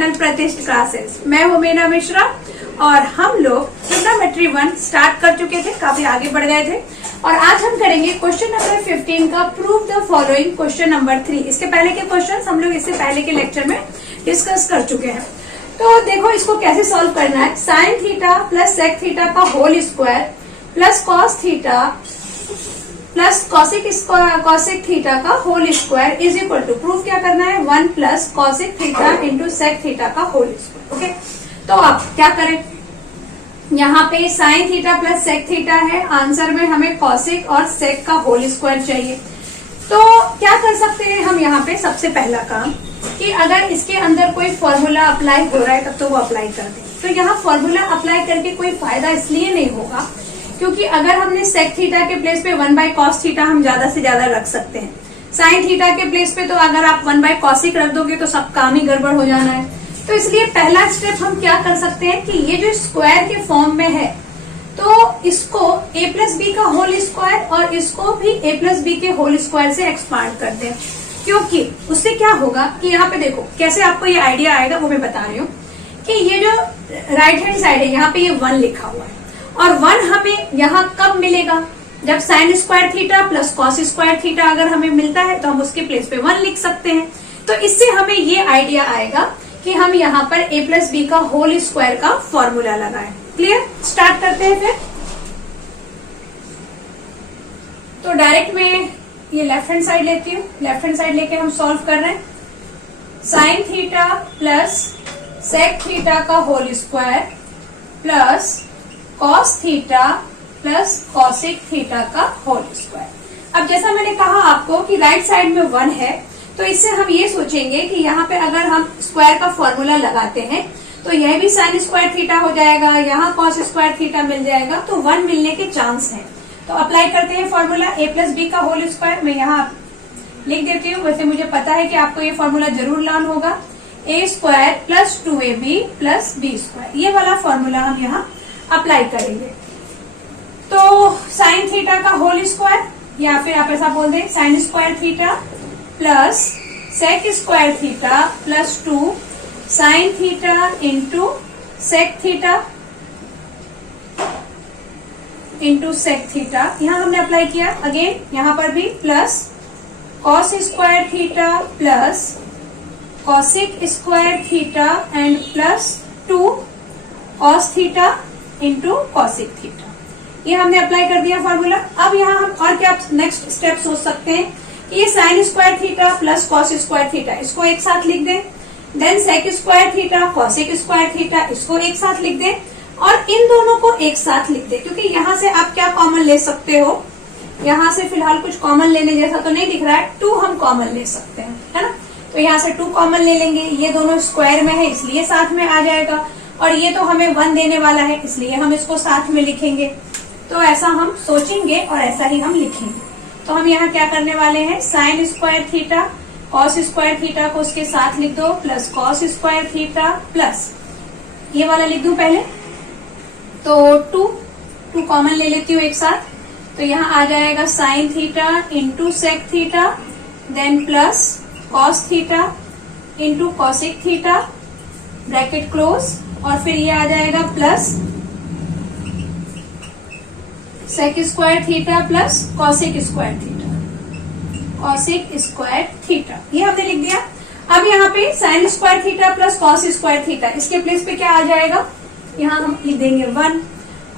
Channel प्रतिष्ठ classes. मैं हूं मीना मिश्रा और हम लोग ट्रिग्नोमेट्री 1 स्टार्ट कर चुके थे, काफी आगे बढ़ गए थे और आज हम करेंगे क्वेश्चन नंबर 15 का prove the following question number 3। इसके पहले के क्वेश्चन हम लोग इससे पहले के लेक्चर में डिस्कस कर चुके हैं। तो देखो इसको कैसे सॉल्व करना है। Sine theta plus sec theta का whole square plus cos theta plus cosec theta का whole square is equal to proof क्या करना है 1 plus cosec theta into sec theta का होल स्क्वायर। ओके, तो अब क्या करें, यहाँ पे sine theta plus sec theta है, आंसर में हमें कॉसिक और सेक का होल स्क्वायर चाहिए। तो क्या कर सकते हैं हम यहाँ पे, सबसे पहला काम कि अगर इसके अंदर कोई फॉर्मूला अप्लाई हो रहा है तब तो वो अप्लाई कर दें। तो यहाँ फॉर्मूला अप्लाई करके कोई फायदा इसलिए नहीं होगा क्योंकि अगर हमने सेक थीटा के प्लेस पे 1 बाय कॉस थीटा हम ज्यादा से ज्यादा रख सकते हैं। साइन थीटा के प्लेस पे तो अगर आप 1 बाय कॉसिक रख दोगे तो सब काम ही गड़बड़ हो जाना है। तो इसलिए पहला स्टेप हम क्या कर सकते हैं कि ये जो स्क्वायर के फॉर्म में है तो इसको a प्लस बी का होल स्क्वायर और इसको भी a प्लस बी के होल स्क्वायर से एक्सपांड कर दें, क्योंकि उससे क्या होगा कि यहाँ पे देखो कैसे आपको ये आइडिया आएगा वो मैं बता रही हूँ कि ये जो राइट हैंड साइड है यहाँ पे ये 1 लिखा हुआ है और 1 हमें यहाँ कब मिलेगा, जब sign square theta plus cos square theta अगर हमें मिलता है तो हम उसके प्लेस पे 1 लिख सकते हैं। तो इससे हमें ये आइडिया आएगा कि हम यहाँ पर a प्लस बी का होल स्क्वायर का फॉर्मूला लगाएं। क्लियर, स्टार्ट करते हैं फिर। तो डायरेक्ट में ये लेफ्ट हैंड साइड लेती हूँ, लेफ्ट हैंड साइड लेके हम सॉल्व कर रहे हैं। Sine theta plus sec theta का whole square plus cos theta plus cosec theta का होल स्क्वायर। अब जैसा मैंने कहा आपको कि राइट साइड में 1 है तो इससे हम ये सोचेंगे कि यहाँ पे अगर हम स्क्वायर का फॉर्मूला लगाते हैं तो यह भी साइन स्क्वायर थीटा हो जाएगा, यहाँ कॉस स्क्वायर थीटा मिल जाएगा, तो 1 मिलने के चांस है। तो अप्लाई करते हैं फॉर्मूला a प्लस बी का होल स्क्वायर। मैं यहाँ लिख देती हूँ, वैसे मुझे पता है कि आपको ये फॉर्मूला जरूर लर्न होगा। a square plus 2ab plus b square, ये वाला फॉर्मूला हम यहाँ अप्लाई करेंगे। तो साइन थीटा का होल स्क्वायर या फिर आप ऐसा बोल दें sine square theta plus sec square theta plus 2 sine theta into sec theta into sec theta, यहाँ हमने अप्लाई किया। अगेन यहाँ पर भी plus cos square theta plus cosec square theta and plus 2 cos theta into cosec theta, ये हमने apply कर दिया फॉर्मूला। अब यहाँ हम और क्या नेक्स्ट स्टेप सोच सकते हैं कि ये sine square theta plus cos square theta इसको एक साथ लिख दें, then sec square theta cosec square theta इसको एक साथ लिख दें और इन दोनों को एक साथ लिख दें, क्योंकि यहाँ से आप क्या कॉमन ले सकते हो, यहाँ से फिलहाल कुछ कॉमन लेने जैसा तो नहीं दिख रहा है, 2 हम कॉमन ले सकते हैं, है ना। तो यहाँ से 2 कॉमन ले लेंगे, ये दोनों स्क्वायर में है इसलिए साथ में आ जाएगा और ये तो हमें 1 देने वाला है इसलिए हम इसको साथ में लिखेंगे। तो ऐसा हम सोचेंगे और ऐसा ही हम लिखेंगे। तो हम यहाँ क्या करने वाले हैं, sign square theta cos square theta को उसके साथ लिख दो plus cos square theta plus ये वाला लिख दूं पहले, तो 2 कॉमन ले लेती हूँ एक साथ। तो यहाँ आ जाएगा sine theta into sec theta then plus cos theta into cosec theta bracket close और फिर ये आ जाएगा plus sec square theta plus cosec square theta, ये हमने लिख दिया। अब यहाँ पे sine square theta plus cos square theta इसके प्लेस पे क्या आ जाएगा, यहाँ हम लिख देंगे 1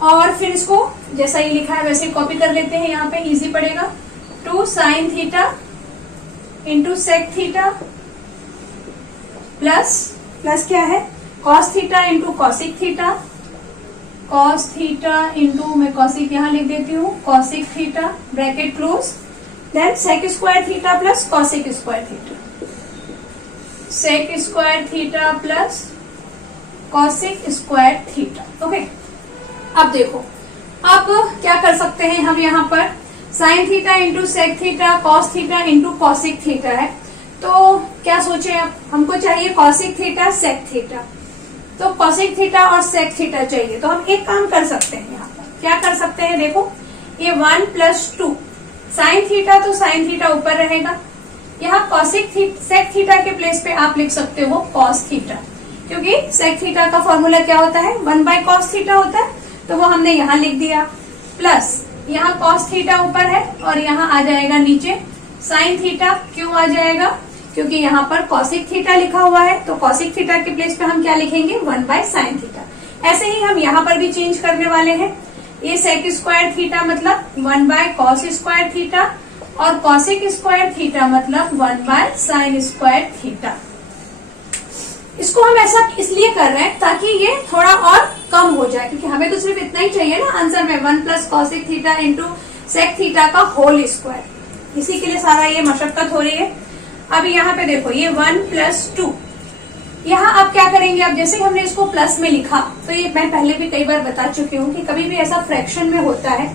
और फिर इसको जैसा ये लिखा है वैसे कॉपी कर लेते हैं, यहाँ पे इजी पड़ेगा। 2 sine theta into sec theta plus क्या है cos theta into cosec theta, cos theta into मैं कॉसिक यहाँ लिख देती हूँ cosec theta bracket close then sec square theta plus cosec square theta, sec square theta plus cosec square theta. Okay, अब देखो अब क्या कर सकते हैं हम, यहाँ पर sine theta into sec theta cos theta into cosec theta है, तो क्या सोचे अब हमको चाहिए कॉसिक थीटा सेक थीटा, तो कॉसिक थीटा और सेक थीटा चाहिए। तो हम एक काम कर सकते हैं, यहाँ पर क्या कर सकते हैं, देखो ये 1 प्लस 2 साइन थीटा, तो साइन थीटा ऊपर रहेगा, यहाँ कॉसिक सेक थीटा के प्लेस पे आप लिख सकते हो कॉस थीटा, क्योंकि सेक थीटा का फॉर्मूला क्या होता है, 1/cos थीटा होता है, तो वो हमने यहाँ लिख दिया। प्लस यहाँ cos थीटा ऊपर है और यहाँ आ जाएगा नीचे साइन थीटा। क्यों आ जाएगा, क्योंकि यहाँ पर cosic थीटा लिखा हुआ है, तो cosic थीटा के प्लेस पे हम क्या लिखेंगे, 1/sin थीटा। ऐसे ही हम यहाँ पर भी चेंज करने वाले हैं। ये सेक स्क्वायर थीटा मतलब 1/cos स्क्वायर थीटा और cosic स्क्वायर थीटा मतलब 1/sin स्क्वायर थीटा। इसको हम ऐसा इसलिए कर रहे हैं ताकि ये थोड़ा और कम हो जाए, क्योंकि हमें तो सिर्फ इतना ही चाहिए ना आंसर में, 1+cosic theta into sec theta का होल स्क्वायर। इसी के लिए सारा ये मशक्कत हो रही है। अब यहाँ पे देखो ये 1+2, यहाँ आप क्या करेंगे, अब जैसे हमने इसको प्लस में लिखा, तो ये मैं पहले भी कई बार बता चुकी हूँ कि कभी भी ऐसा फ्रैक्शन में होता है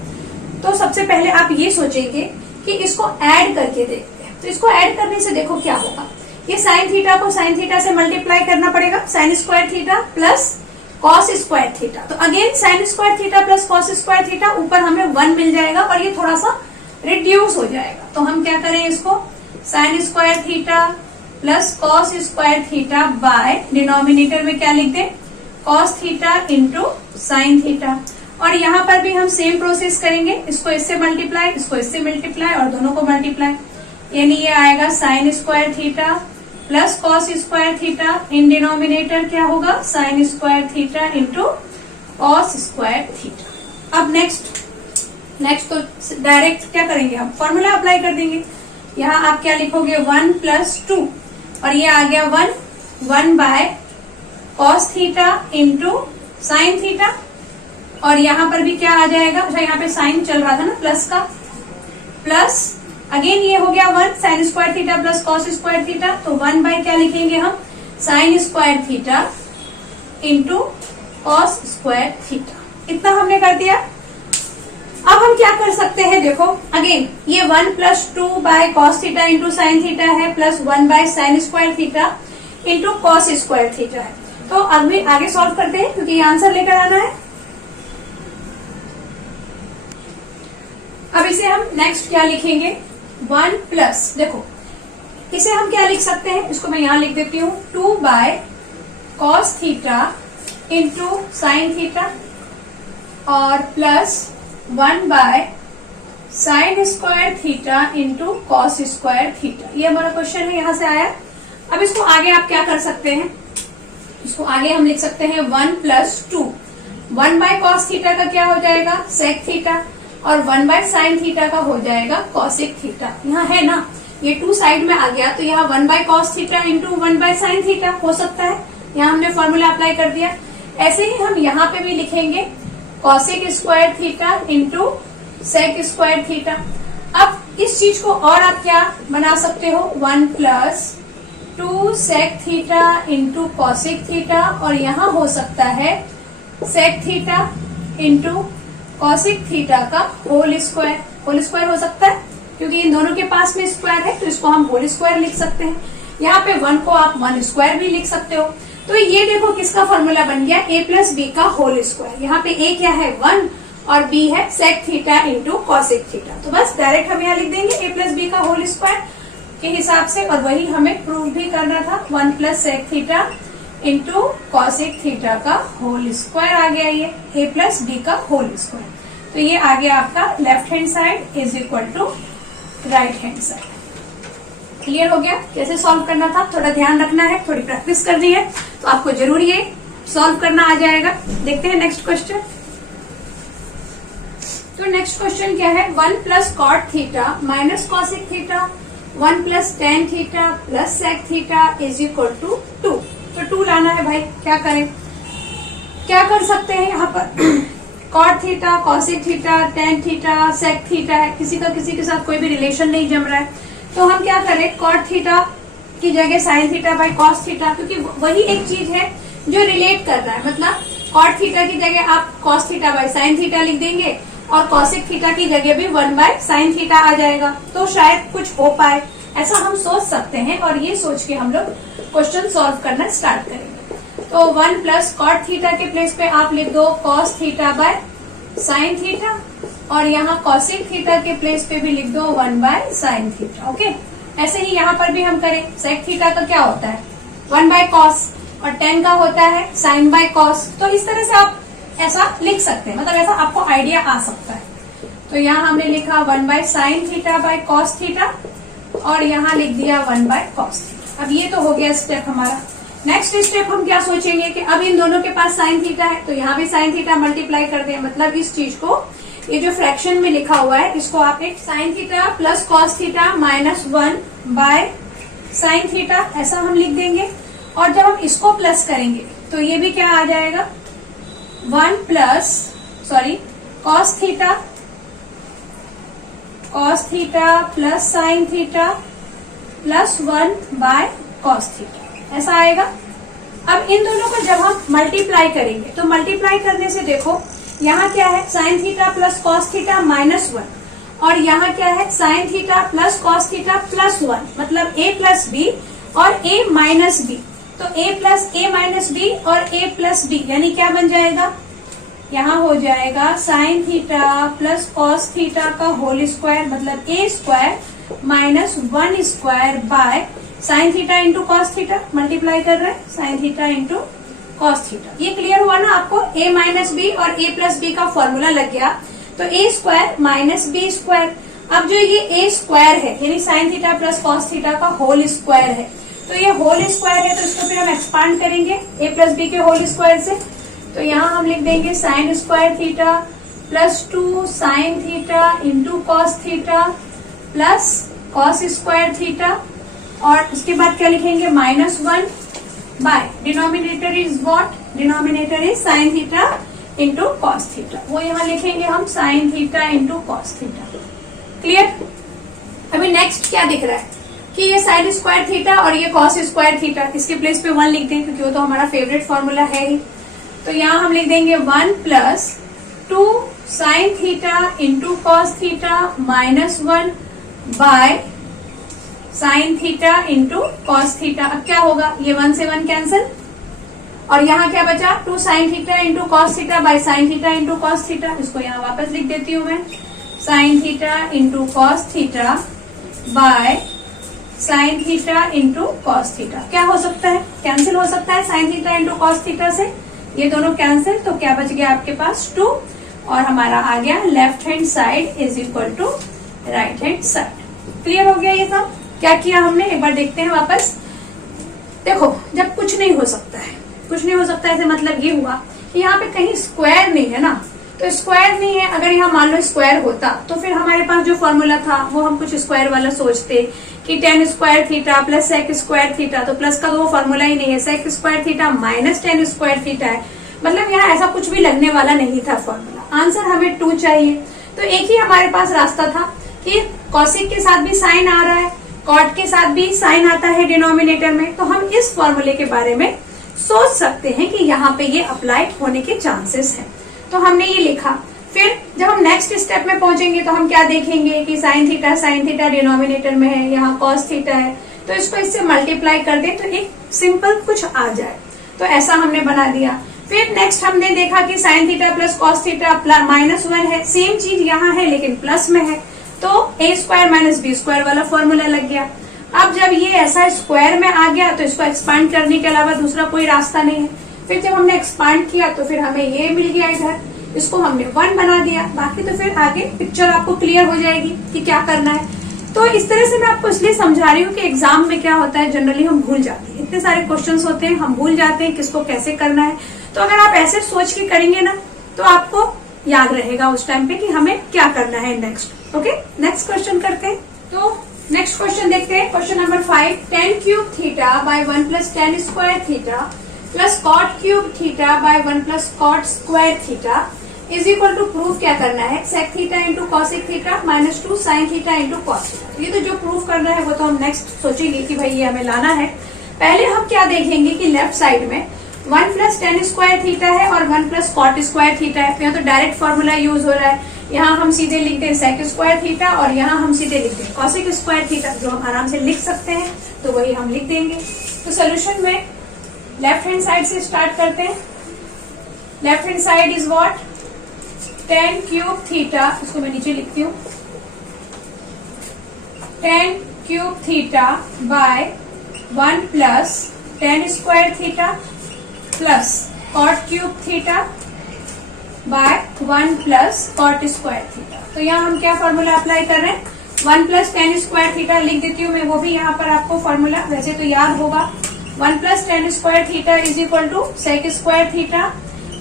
तो सबसे पहले आप ये सोचेंगे कि इसको ऐड करके देखते हैं। तो इसको ऐड करने से देखो क्या होगा, ये साइन थीटा को साइन थीटा से मल्टीप्लाई करना पड़ेगा, sine square theta plus cos square theta. तो again sine square theta plus cos square theta, ऊपर हमें 1 मिल जाएगा और ये थोड़ा सा रिड्यूस हो जाएगा। तो हम क्या करें, इसको sign square theta plus cos square theta by denominator में क्या लिख दें, cos theta into sine theta. और यहाँ पर भी हम सेम प्रोसेस करेंगे, इसको इससे मल्टीप्लाई, इसको इससे मल्टीप्लाई और दोनों को मल्टीप्लाई, यानी ये आएगा sign square theta plus cos square theta, in denominator क्या होगा, sign square theta into cos square theta. अब नेक्स्ट तो डायरेक्ट क्या करेंगे, हम फॉर्मूला अप्लाई कर देंगे। यहाँ आप क्या लिखोगे, 1+2 और ये आ गया 1/cos theta into sine theta. और यहाँ पर भी क्या आ जाएगा, अच्छा यहाँ पे साइन चल रहा था ना प्लस का, प्लस अगेन ये हो गया 1 sign square theta plus cos square theta, तो 1 क्या लिखेंगे हम, sign square theta into cos square theta. इतना हमने कर दिया। अब हम क्या कर सकते हैं, देखो अगेन ये 1+2/cos theta into sine theta है plus 1/sin square theta into cos square theta है। तो अभी आगे सॉल्व करते हैं क्योंकि ये आंसर लेकर आना है। अब इसे हम नेक्स्ट क्या लिखेंगे, 1+, देखो इसे हम क्या लिख सकते हैं, इसको मैं यहां लिख देती हूँ, 2/cos theta into sine theta और plus 1/sin square theta into cos square theta. ये हमारा क्वेश्चन है, यहां से आया। अब इसको आगे आप क्या कर सकते हैं, इसको आगे हम लिख सकते हैं 1+2, 1/cos थीटा का क्या हो जाएगा, सेक थीटा और 1/sin थीटा का हो जाएगा कॉसिक थीटा। यहाँ है ना, ये 2 साइड में आ गया तो यहाँ 1/cos theta into 1/sin theta हो सकता है। यहाँ हमने फॉर्मूला अप्लाई कर दिया। ऐसे ही हम यहाँ पे भी लिखेंगे cosec square theta into sec square theta. अब इस चीज को और आप क्या बना सकते हो, 1+2 sec theta into cosec theta और यहाँ हो सकता है sec theta into cosec theta का होल स्क्वायर हो सकता है, क्योंकि इन दोनों के पास में स्क्वायर है तो इसको हम होल स्क्वायर लिख सकते हैं। यहाँ पे 1 को आप 1 स्क्वायर भी लिख सकते हो। तो ये देखो किसका फॉर्मूला बन गया, a+b का होल स्क्वायर। यहाँ पे a क्या है, 1 और b है sec theta into cosec theta. तो बस डायरेक्ट हम यहाँ लिख देंगे a+b का होल स्क्वायर के हिसाब से, और वही हमें प्रूव भी करना था, 1+ sec theta into cosec theta का होल स्क्वायर आ गया ये a+b का होल स्क्वायर। तो ये आ गया आपका left hand side is equal to right hand side. Clear हो गया कैसे सॉल्व करना था, थोड़ा ध्यान रखना है, थोड़ी प्रैक्टिस करनी है तो आपको जरूर ये सॉल्व करना आ जाएगा। देखते हैं नेक्स्ट क्वेश्चन। तो नेक्स्ट क्वेश्चन क्या है, 1+cot theta minus cosec theta 1+tan theta plus sec theta is equal to 2। तो 2 लाना है भाई, क्या करें, क्या कर सकते हैं यहाँ पर, cot theta, cosec theta, tan theta, sec theta है, किसी का किसी के साथ कोई भी रिलेशन नहीं जम रहा है, तो हम क्या करें, कॉट थीटा की जगह sine theta by cos theta, क्योंकि वही एक चीज है जो रिलेट कर रहा है। मतलब कॉट थीटा की जगह आप cos theta by sine theta लिख देंगे और कॉसिक थीटा की जगह भी 1/sin थीटा आ जाएगा, तो शायद कुछ हो पाए, ऐसा हम सोच सकते हैं। और ये सोच के हम लोग क्वेश्चन सॉल्व करना स्टार्ट करेंगे। तो 1+cot थीटा के प्लेस पे आप लिख दो cos theta by sine theta, और यहाँ कॉसिक थीटा के प्लेस पे भी लिख दो 1/sin थीटा। ओके, ऐसे ही यहाँ पर भी हम करें, सेक थीटा का क्या होता है 1/cos, और tan का होता है sin बाय cos। तो इस तरह से आप ऐसा लिख सकते हैं, मतलब ऐसा आपको आइडिया आ सकता है। तो यहाँ हमने लिखा 1 by sine theta by cos theta और यहाँ लिख दिया 1 बाय कॉस थीटा। अब ये तो हो गया स्टेप हमारा। नेक्स्ट स्टेप हम क्या सोचेंगे कि अब इन दोनों के पास साइन थीटा है तो यहाँ भी साइन थीटा मल्टीप्लाई कर दें, मतलब इस चीज को, ये जो फ्रैक्शन में लिखा हुआ है इसको आप एक sign theta plus cos theta minus 1 by sine theta ऐसा हम लिख देंगे। और जब हम इसको प्लस करेंगे तो ये भी क्या आ जाएगा 1 plus cos theta plus sign theta plus 1 by cos theta ऐसा आएगा। अब इन दोनों को जब हम मल्टीप्लाई करेंगे तो मल्टीप्लाई करने से देखो यहाँ क्या है sine theta plus cos theta minus 1 और यहाँ क्या है sine theta plus cos theta plus 1, मतलब a प्लस बी और a माइनस बी। तो a plus a minus b और a प्लस बी यानी क्या बन जाएगा, यहाँ हो जाएगा sine theta plus cos theta का होल स्क्वायर, मतलब a square minus 1 square by sine theta into cos theta, multiply कर रहे हैं sine theta into cos theta. ये क्लियर हुआ ना आपको, a माइनस बी और a प्लस बी का फॉर्मूला लग गया। तो a square minus b square. अब जो ये a स्क्वायर है यानी sine theta plus cos theta का होल स्क्वायर है, तो ये होल स्क्वायर है तो इसको फिर हम एक्सपांड करेंगे a प्लस बी के होल स्क्वायर से। तो यहाँ हम लिख देंगे sign square theta plus 2 sine theta into cos theta plus cos square theta और उसके बाद क्या लिखेंगे -1 by denominator is what, denominator is sine theta into cos theta, वो यहाँ लिखेंगे हम sign theta into cos theta. Clear. अभी नेक्स्ट क्या दिख रहा है कि ये साइन स्क्वायर थीटा और ये कॉस स्क्वायर थीटा, इसके प्लेस पे 1 लिख दें क्योंकि वो तो हमारा फेवरेट फॉर्मूला है ही। तो यहाँ हम लिख देंगे 1 plus 2 sine theta into cos theta minus 1 by sine theta into cos theta. अब क्या होगा, ये 1 से 1 कैंसिल और यहाँ क्या बचा 2 sine theta into cos theta by sine theta into cos theta. इसको यहाँ वापस लिख देती हूँ मैं, sign theta into cos theta by sine theta into cos theta. क्या हो सकता है, कैंसिल हो सकता है sine theta into cos theta से, ये दोनों कैंसिल। तो क्या बच गया आपके पास 2 और हमारा आ गया left hand side is equal to right hand side. Clear हो गया ये सब। क्या किया हमने, एक बार देखते हैं वापस। देखो जब कुछ नहीं हो सकता है, कुछ नहीं हो सकता है, मतलब ये हुआ कि यहाँ पे कहीं स्क्वायर नहीं है ना, तो स्क्वायर नहीं है। अगर यहाँ मान लो स्क्वायर होता तो फिर हमारे पास जो फॉर्मूला था वो हम कुछ स्क्वायर वाला सोचते कि tan square theta plus sec square theta, तो प्लस का तो वो फॉर्मूला ही नहीं है, sec square theta minus tan square theta है, मतलब यहाँ ऐसा कुछ भी लगने वाला नहीं था फॉर्मूला। आंसर हमें 2 चाहिए। तो एक ही हमारे पास रास्ता था कि कॉसिक के साथ भी साइन आ रहा है, कॉट के साथ भी साइन आता है डिनोमिनेटर में, तो हम इस फॉर्मूले के बारे में सोच सकते हैं कि यहाँ पे ये अप्लाई होने के चांसेस हैं। तो हमने ये लिखा। फिर जब हम नेक्स्ट स्टेप में पहुंचेंगे तो हम क्या देखेंगे कि साइन थीटा डिनोमिनेटर में है, यहाँ कॉस थीटा है, तो इसको इससे मल्टीप्लाई कर दे तो एक सिंपल कुछ आ जाए। तो ऐसा हमने बना दिया। फिर नेक्स्ट हमने देखा कि sign theta plus cos theta -1 है, सेम चीज यहाँ है लेकिन प्लस में है, तो a square minus b square वाला फॉर्मूला लग गया। अब जब ये ऐसा स्क्वायर में आ गया तो इसको एक्सपांड करने के अलावा दूसरा कोई रास्ता नहीं है। फिर जब हमने एक्सपांड किया तो फिर हमें ये मिल गया इधर, इसको हमने 1 बना दिया। बाकी तो फिर आगे पिक्चर आपको क्लियर हो जाएगी कि क्या करना है। तो इस तरह से मैं आपको इसलिए समझा रही हूँ कि एग्जाम में क्या होता है, जनरली हम भूल जाते हैं, इतने सारे क्वेश्चंस होते हैं, हम भूल जाते हैं किसको कैसे करना है। तो अगर आप ऐसे सोच के करेंगे ना तो आपको याद रहेगा उस टाइम पे कि हमें क्या करना है नेक्स्ट। ओके, नेक्स्ट क्वेश्चन करते हैं। तो नेक्स्ट क्वेश्चन देखते हैं, question number 5, tan cube theta by 1 plus tan square theta plus cot cube theta by 1 plus cot square theta is equal to proof क्या करना है, sec theta into cosec theta minus 2 sine theta into cos theta. ये तो जो proof करना है वो तो हम नेक्स्ट सोचेंगे कि भाई ये हमें लाना है। पहले हम क्या देखेंगे कि लेफ्ट साइड में 1 प्लस tan स्क्वायर थीटा है और 1 प्लस कॉट स्क्वायर थीटा है। यहाँ तो डायरेक्ट फॉर्मूला यूज हो रहा है, यहाँ हम सीधे लिख दें सेक स्क्वायर थीटा और यहाँ हम सीधे लिख दें कॉसिक स्क्वायर थीटा, जो हम आराम से लिख सकते हैं, तो वही हम लिख देंगे। तो सोल्यूशन में लेफ्ट हैंड साइड से स्टार्ट करते हैं। Left hand side is what, tan cube theta, इसको मैं नीचे लिखती हूँ, tan cube theta by 1 plus tan square theta plus cot cube theta by 1 plus cot square theta. तो यहाँ हम क्या फॉर्मूला अप्लाई कर रहे हैं, 1 प्लस tan स्क्वायर थीटा लिख देती हूँ मैं, वो भी यहाँ पर आपको फॉर्मूला वैसे तो याद होगा। 1 plus tan square theta is equal to sec square theta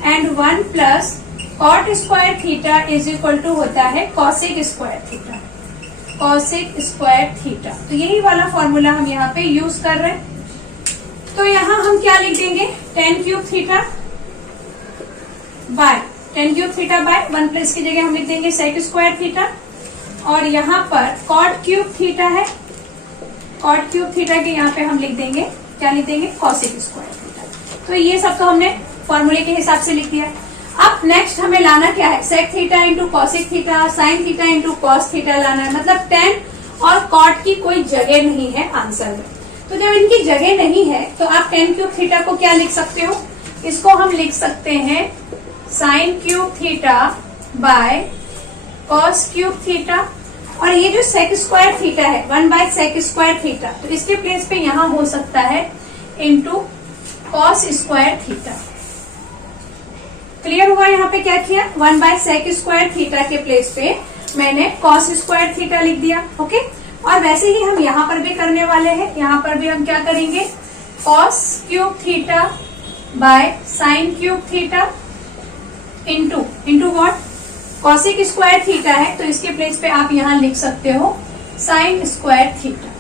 and 1 plus cot square theta is equal to होता है cosec square theta, cosec square theta. तो यही वाला फॉर्मूला हम यहाँ पे यूज कर रहे हैं। तो यहाँ हम क्या लिख देंगे, tan cube theta bye tan cube theta by 1 plus की जगह हम लिख देंगे सेक स्क्वायर थीटा, और यहाँ पर कॉट क्यूब थीटा है, कॉट क्यूब थीटा के यहाँ पे हम लिख देंगे, क्या लिख देंगे, कॉसेक स्क्वायर थीटा। तो ये सब तो हमने फॉर्मूले के हिसाब से लिख दिया। अब नेक्स्ट हमें लाना क्या है, sec theta into cosec theta, sine theta into cos theta लाना है। मतलब tan और कॉट की कोई जगह नहीं है आंसर में। तो जब इनकी जगह नहीं है तो आप tan क्यूब थीटा को क्या लिख सकते हो, इसको हम लिख सकते हैं sign cube theta by cos cube theta, और ये जो सेक स्क्वायर थीटा है 1 बाय सेक स्क्वायर थीटा, तो इसके प्लेस पे यहाँ हो सकता है into cos square theta. Clear हुआ, यहाँ पे क्या किया, 1 बाय सेक स्क्वायर थीटा के प्लेस पे मैंने कॉस स्क्वायर थीटा लिख दिया। ओके, और वैसे ही हम यहाँ पर भी करने वाले हैं। यहाँ पर भी हम क्या करेंगे, cos cube theta by sign cube theta into what, cosec square theta है तो इसके प्लेस पे आप यहाँ लिख सकते हो साइन स्क्वायर थीटा।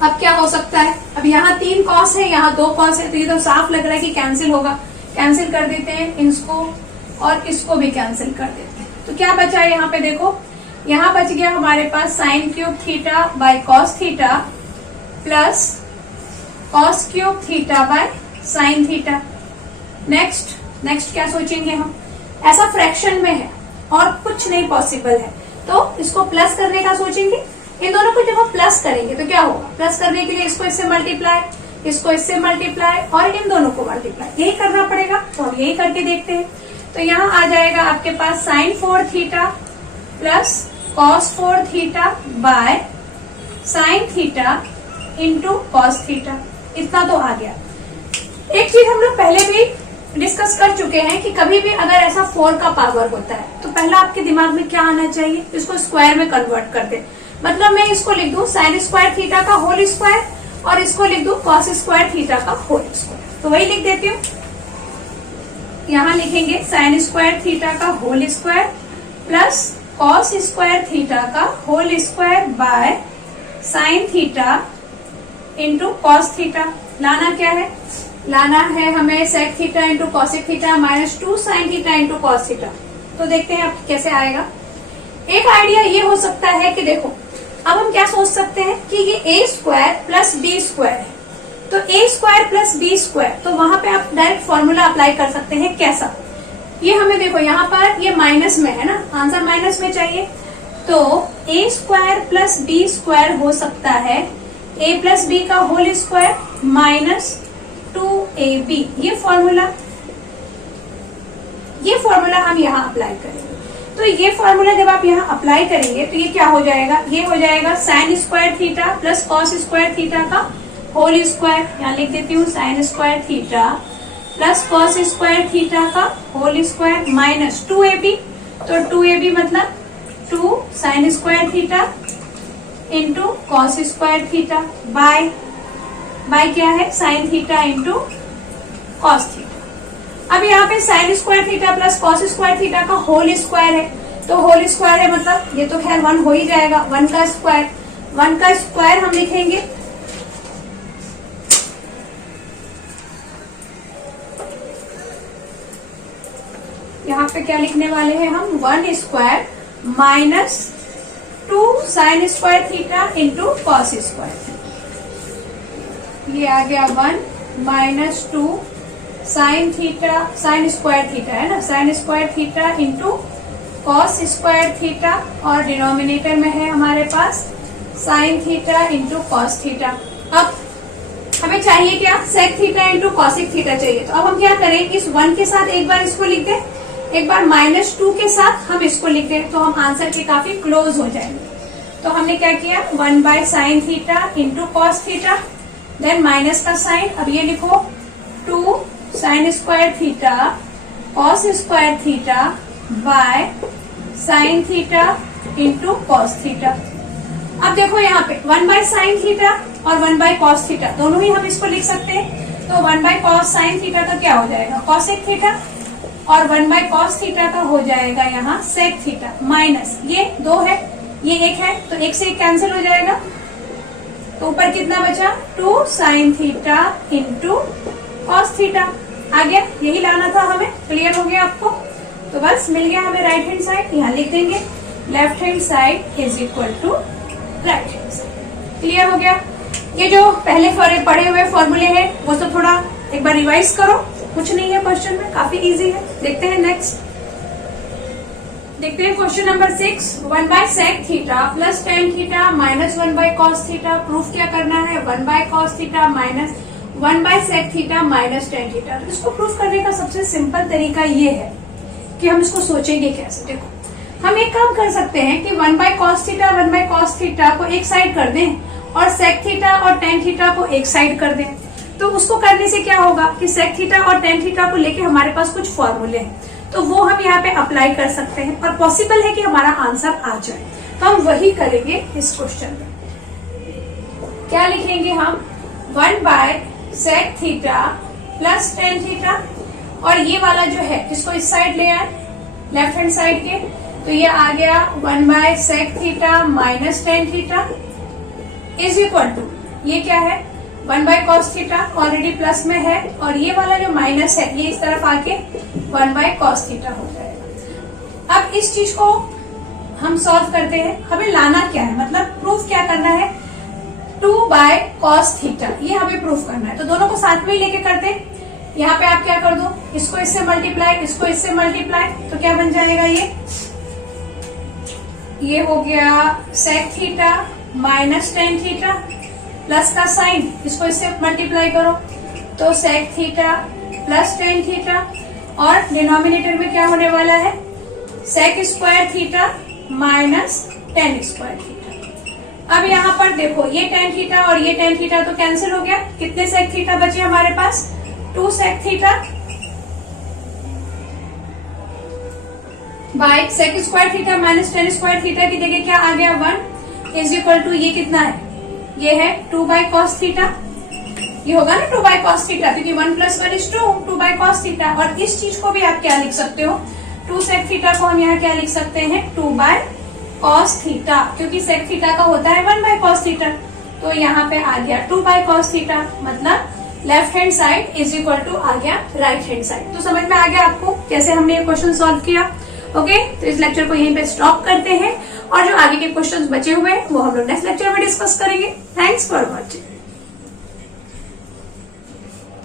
अब क्या हो सकता है, अब यहाँ 3 कॉस है, यहाँ 2 कॉस है, तो ये तो साफ लग रहा है कि कैंसिल होगा। कैंसिल कर देते हैं इसको और इसको भी कैंसिल कर देते हैं। तो क्या बचा है यहाँ पे, देखो यहाँ बच गया हमारे पास sine cube theta by cos theta plus cos cube theta by sine theta. Next क्या सोचेंगे हम, ऐसा फ्रैक्शन में है और कुछ नहीं पॉसिबल है तो इसको प्लस करने का सोचेंगे। इन दोनों को जब हम प्लस करेंगे तो क्या होगा, प्लस करने के लिए इसको इससे मल्टीप्लाई, इसको इससे मल्टीप्लाई और इन दोनों को मल्टीप्लाई, यही करना पड़ेगा। तो हम यही करके देखते हैं। तो यहाँ आ जाएगा आपके पास sine 4 theta plus cos 4 theta by sine theta into cos theta. इतना तो आ गया। एक चीज हम लोग पहले भी डिस्कस कर चुके हैं कि कभी भी अगर ऐसा 4 का पावर होता है तो पहला आपके दिमाग में क्या आना चाहिए, इसको स्क्वायर में कन्वर्ट कर दे। मतलब मैं इसको लिख दूं साइन स्क्वायर थीटा का होल स्क्वायर और इसको लिख दूं कॉस स्क्वायर थीटा का होल स्क्वायर। तो वही लिख देती हूँ, यहाँ लिखेंगे साइन स्क्वायर थीटा का whole square plus cos square theta का whole square by sine theta into cos theta. लाना क्या है, लाना है हमें sec theta into cosec theta minus 2 sine theta into cos theta. तो देखते हैं अब कैसे आएगा। एक आइडिया ये हो सकता है कि देखो अब हम क्या सोच सकते हैं कि ये ए स्क्वायर प्लस बी स्क्वायर है, तो ए स्क्वायर प्लस बी स्क्वायर, तो वहां पे आप डायरेक्ट फॉर्मूला अप्लाई कर सकते हैं। कैसा, ये हमें देखो यहाँ पर ये माइनस में है ना, आंसर माइनस में चाहिए, तो ए स्क्वायर प्लस बी स्क्वायर हो सकता है ए प्लस बी का होल स्क्वायर माइनस 2ab। ये फॉर्मूला हम यहाँ अप्लाई करेंगे। तो ये फॉर्मूला जब आप यहाँ अप्लाई करेंगे तो ये क्या हो जाएगा, ये हो जाएगा sign square theta plus cos square theta का होल स्क्वायर। यहाँ लिख देती हूँ sign square theta plus cos square theta का होल स्क्वायर माइनस 2ab। तो 2ab मतलब 2 sine square theta into cos square theta bye क्या है sine theta into cos theta. अब यहाँ पे sine square theta plus cos square theta का whole square है, तो होल स्क्वायर है मतलब ये तो खैर 1 हो ही जाएगा। 1 का स्क्वायर हम लिखेंगे यहाँ पे क्या लिखने वाले हैं हम, 1 square minus 2 sine square theta into cos square theta. ये आ गया 1 minus 2 sine theta, sine square theta है ना, sine square theta into cos square theta, और डिनोमिनेटर में है हमारे पास sine theta into cos theta. अब हमें चाहिए क्या, sec theta into cosec theta चाहिए। तो अब हम क्या करें, इस 1 के साथ एक बार इसको लिख दें, एक बार माइनस 2 के साथ हम इसको लिख दें, तो हम आंसर के काफी क्लोज हो जाएंगे। तो हमने क्या किया, 1 by sine theta into cos theta then minus का साइन, अब ये लिखो 2 sine square theta cos square theta by sine theta into cos theta. अब देखो यहाँ पे 1 बाय साइन थीटा और 1 बाय कॉस थीटा दोनों ही हम इसको लिख सकते हैं। तो 1 बाय कॉस साइन थीटा का क्या हो जाएगा कॉसेक थीटा, और 1 बाय कॉस थीटा का हो जाएगा यहाँ सेक थीटा, माइनस ये 2 है ये 1 है तो 1 से 1 कैंसिल हो जाएगा। तो ऊपर कितना बचा 2 sine theta into cos theta. आ गया, यही लाना था हमें। क्लियर हो गया आपको? तो बस मिल गया हमें राइट हैंड साइड। यहाँ लिख देंगे left hand side is equal to right hand side. Clear हो गया? ये जो पहले पढ़े हुए फॉर्मूले हैं वो सब थोड़ा एक बार रिवाइज करो, कुछ नहीं है क्वेश्चन में, काफी इजी है। देखते हैं नेक्स्ट, देखते हैं question number 6। 1 by sec theta plus tan theta minus 1 by cos theta. Proof क्या करना है 1 by cos theta minus 1 by sec theta minus tan theta. तो इसको प्रूफ करने का सबसे सिंपल तरीका ये है कि हम इसको सोचेंगे कैसे। देखो हम एक काम कर सकते हैं कि 1 by cos theta 1 by cos theta को एक साइड कर दें और सेक थीटा और टेन थीटा को एक साइड कर दें। तो उसको करने से क्या होगा कि सेक थीटा और टेन थीटा को लेके हमारे पास कुछ फॉर्मूले हैं, तो वो हम यहाँ पे अप्लाई कर सकते हैं और पॉसिबल है कि हमारा आंसर आ जाए। तो हम वही करेंगे इस क्वेश्चन में। क्या लिखेंगे हम 1 by sec theta plus tan theta, और ये वाला जो है इसको इस साइड ले आए लेफ्ट हैंड साइड के, तो ये आ गया 1 by sec theta minus tan theta is equal to, ये क्या है 1 by cos theta already plus में है, और ये वाला जो माइनस है ये इस तरफ आके 1 बाय कॉस थीटा हो जाएगा। अब इस चीज को हम सॉल्व करते हैं। हमें लाना क्या है, मतलब प्रूफ क्या करना है 2 बाय कॉस थीटा, ये हमें प्रूफ करना है। तो दोनों को साथ में ही लेके करते हैं। यहाँ पे आप क्या कर दो, इसको इससे मल्टीप्लाई, इसको इससे मल्टीप्लाई, तो क्या बन जाएगा ये हो गया sec theta minus tan theta plus का साइन, इसको इससे मल्टीप्लाई करो तो sec theta plus tan theta, और डिनोमिनेटर में क्या होने वाला है sec square theta minus tan square theta. अब यहाँ पर देखो ये टेन थीटा और ये टेन थीटा तो कैंसिल हो गया। कितने सेक थीटा बचे हमारे पास 2 sec theta by sec square theta minus tan square theta की जगह क्या आ गया 1 इज इक्वल टू, ये कितना है ये है 2 बाय कॉस थीटा, ये होगा ना 2 बाय कॉस थीटा, क्योंकि 1 + 1 = 2 बाय कॉस थीटा। और इस चीज को भी आप क्या लिख सकते हो 2 सेक थीटा को हम यहाँ क्या लिख सकते हैं 2 बाय कॉस थीटा, क्योंकि सेक थीटा का होता है 1 बाय कॉस थीटा। तो यहाँ पे आ गया 2 बाय कॉस थीटा, मतलब left hand side is equal to आ गया राइट हैंड साइड। तो समझ में आ गया आपको कैसे हमने ये क्वेश्चन सॉल्व किया। ओके, तो इस लेक्चर को यहीं पे स्टॉप करते हैं, और जो आगे के क्वेश्चंस बचे हुए हैं वो हम लोग नेक्स्ट लेक्चर में डिस्कस करेंगे। Thanks for watching.